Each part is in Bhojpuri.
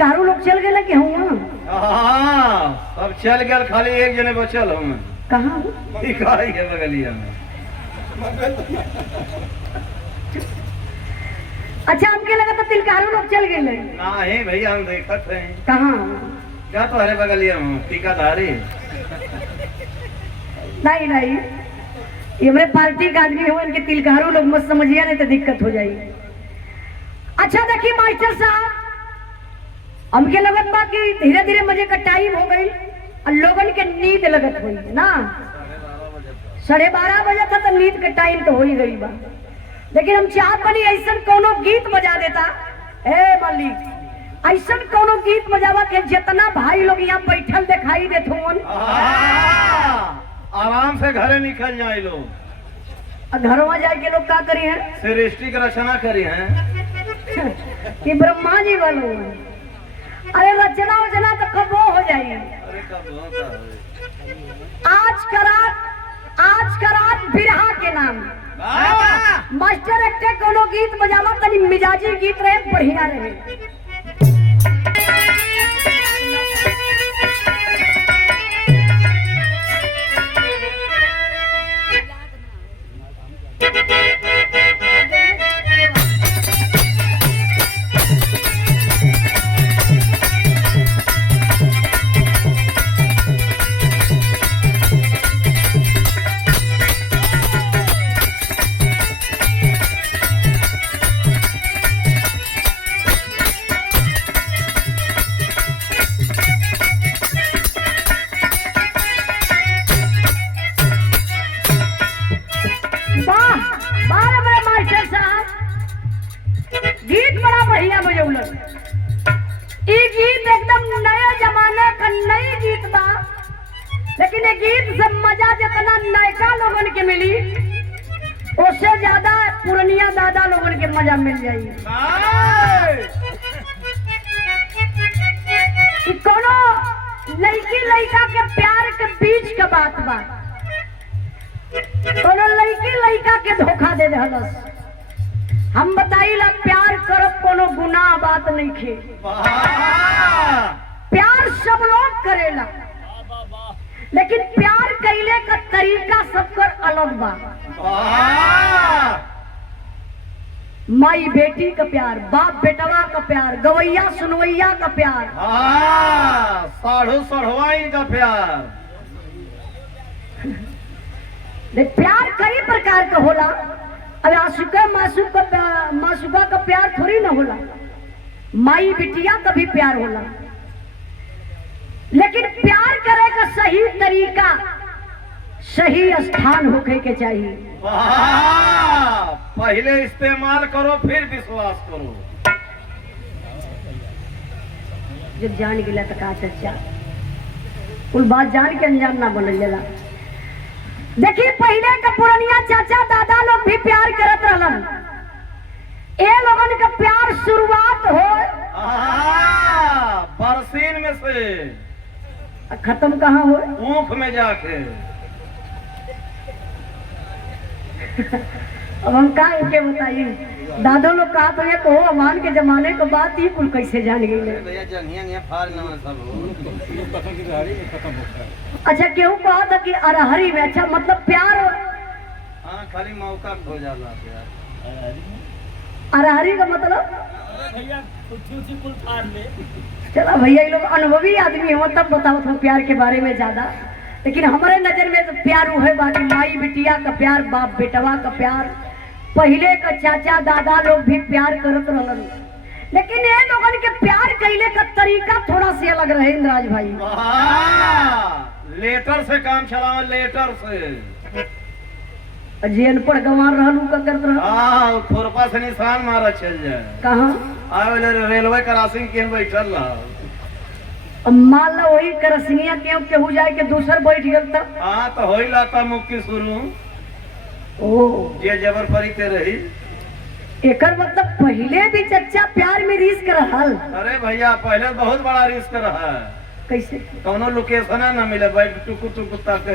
तिलकारू लोग चल गए कि हुआ? सब चल गए, खाली एक जने बचल हम। कहाँ? दिखाई है बगलिया में। अच्छा, हमके लगा था तिलकारू लोग चल गए। नहीं भैया, हम देखत हैं। कहाँ? क्या तो हरे बगलिया में टीकाधारी। नहीं नहीं, ये हमारे पार्टी का आदमी हो, इनके तिलकारू लोग मत समझिए, नहीं तो दिक्कत हो जाएगी। अच्छा देखिए मास्टर साहब, हमके लगत बा कि धीरे धीरे मजे का टाइम हो गई और लोगन के नींद लगत हुई ना। 12:30 बजे था तो नींद का टाइम तो हो ही गई बा, लेकिन हम चाहत बनी ऐसा कोनो गीत बजा देता। ए मालिक, ऐसा कोनो गीत बजावा के जितना भाई लोग यहाँ बैठल दिखाई देते होन, आराम से घरे निकल जाए लोग। घरवा जाए के लोग क्या करी है? सृष्टि की रचना करी है कि ब्रह्मा जी वालों। अरे रचना वचना तो कब वो हो जाएगी। अरे कब होता है? आज करात बिरहा के नाम मास्टर एकटे कोनो गीत बजावा तनी मिजाजी गीत रहे, बढ़िया रहे। लेकिन ये गीत से मजा जितना नयका लोगन के मिली, उससे ज्यादा पुरनिया दादा लोगन के मजा मिल जाएगी। कोनो लड़की लड़का के प्यार के बीच का बात बा, कोनो लड़की लड़का के धोखा दे दहलस। हम बताइला प्यार करब कोनो गुनाह बात नहीं खे, प्यार सब लोग करेला, लेकिन प्यार कैले का तरीका सबकर अलग बा। माई बेटी का प्यार, बाप बेटवा का प्यार, गवैया सुनवैया का प्यार, साढ़ू सढ़वाई का प्यार। प्यार कई प्रकार का होला। अब आशिका मासूका का प्यार थोड़ी ना होला, माई बिटिया का भी प्यार होला, लेकिन प्यार करे का सही तरीका, सही स्थान होके के चाहिए। पहले इस्तेमाल करो फिर विश्वास करो। जब जान गिला तो का चर्चा, कुल बात जान के अनजान ना बनल जाला। देखिए पहले का पुरानिया चाचा दादा लोग भी प्यार करत रहलन। ए लोगन का प्यार शुरुआत हो बरसीन में से, खत्म कहाँ हो? ऊख में जाके। अब हम का के बताइए, दादो लोग कहा तो ये कहो अमान के जमाने को बात ही कुल कैसे जान गई। अच्छा केहू कहा था कि अरहरी में, अच्छा मतलब प्यार। हाँ खाली मौका खो जाला प्यार। अरहरी का मतलब चला भैया, ये लोग अनुभवी आदमी हो तब बताओ तुम प्यार के बारे में ज्यादा। लेकिन हमारे नजर में तो प्यार वो है बाकी माई बिटिया का प्यार, बाप बेटवा का प्यार। पहले का चाचा दादा लोग भी प्यार करत रहलन, लेकिन ये लोगन के प्यार कैले का तरीका थोड़ा सा अलग रहे। इंद्राज भाई लेटर से काम चलाओ, लेटर से। जी अनपढ़ गंवार रहलू का करत रहा। खुरपा से निशान मारा चल जाए। कहाँ? रेलवे क्रॉसिंग के बैठल रहा। मान लो वही करसिया केहू जाए के दूसर बैठ गल तब। हाँ तो हो लाता मुक्की शुरू। ओ ये जबर परी ते रही। एकर मतलब पहले भी चच्चा प्यार में रिस्क रहल। अरे भैया पहले बहुत बड़ा रिस्क रहा। कैसे? कौनो लोकेशन ना मिले, बैठ टुकु टुकु ताके।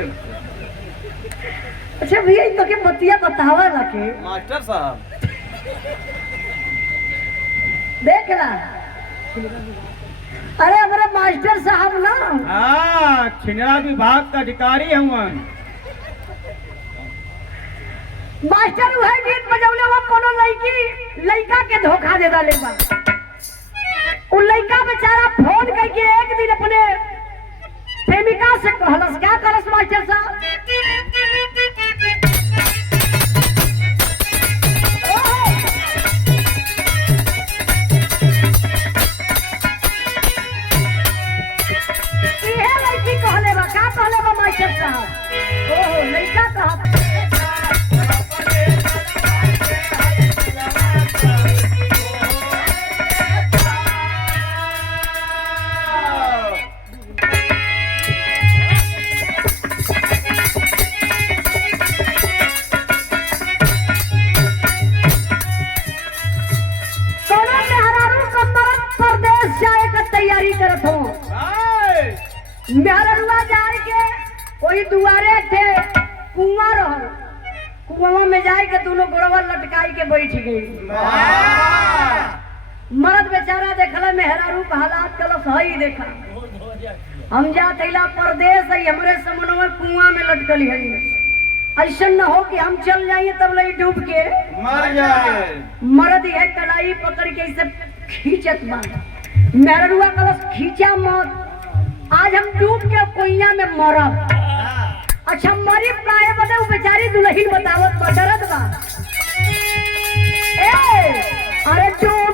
अच्छा भैया तो के बतिया बतावा लगे मास्टर साहब देख ला अरे हमारे मास्टर साहब ना हाँ छिंदड़ा विभाग का अधिकारी हूँ। मास्टर वह गीत बजौले वो कोनो लड़का के धोखा दे डाले बा। उ लड़का बेचारा फोन करके एक दिन अपने प्रेमिका से कहलस, क्या कहलस मास्टर साहब? इहे लड़की कहले बा, का कहले बा मास्टर साहब? ओहो लड़का कहत तैयारी करत हो। मेहररुआ जाए के कोई दुआरे थे कुआं रहल, कुआं में जाए के दोनों गोड़वा लटकाई के बैठ गई। मर्द बेचारा देखला मेहरारू का हालात कल सही देखा। हम जा थैला परदेश है हमरे समनवा कुआं में लटकली है। ऐसा न हो कि हम चल जाइए तब लई डूब के मर जाए। मर्द है कलाई पकड़ के इसे खींचत बा। मेहरुआ कलश खींचा मत, आज हम डूब के कोइया में मरब। अच्छा मरी काहे बदे बेचारी दुल्हन बतावत बा, डरत बा। ए अरे जो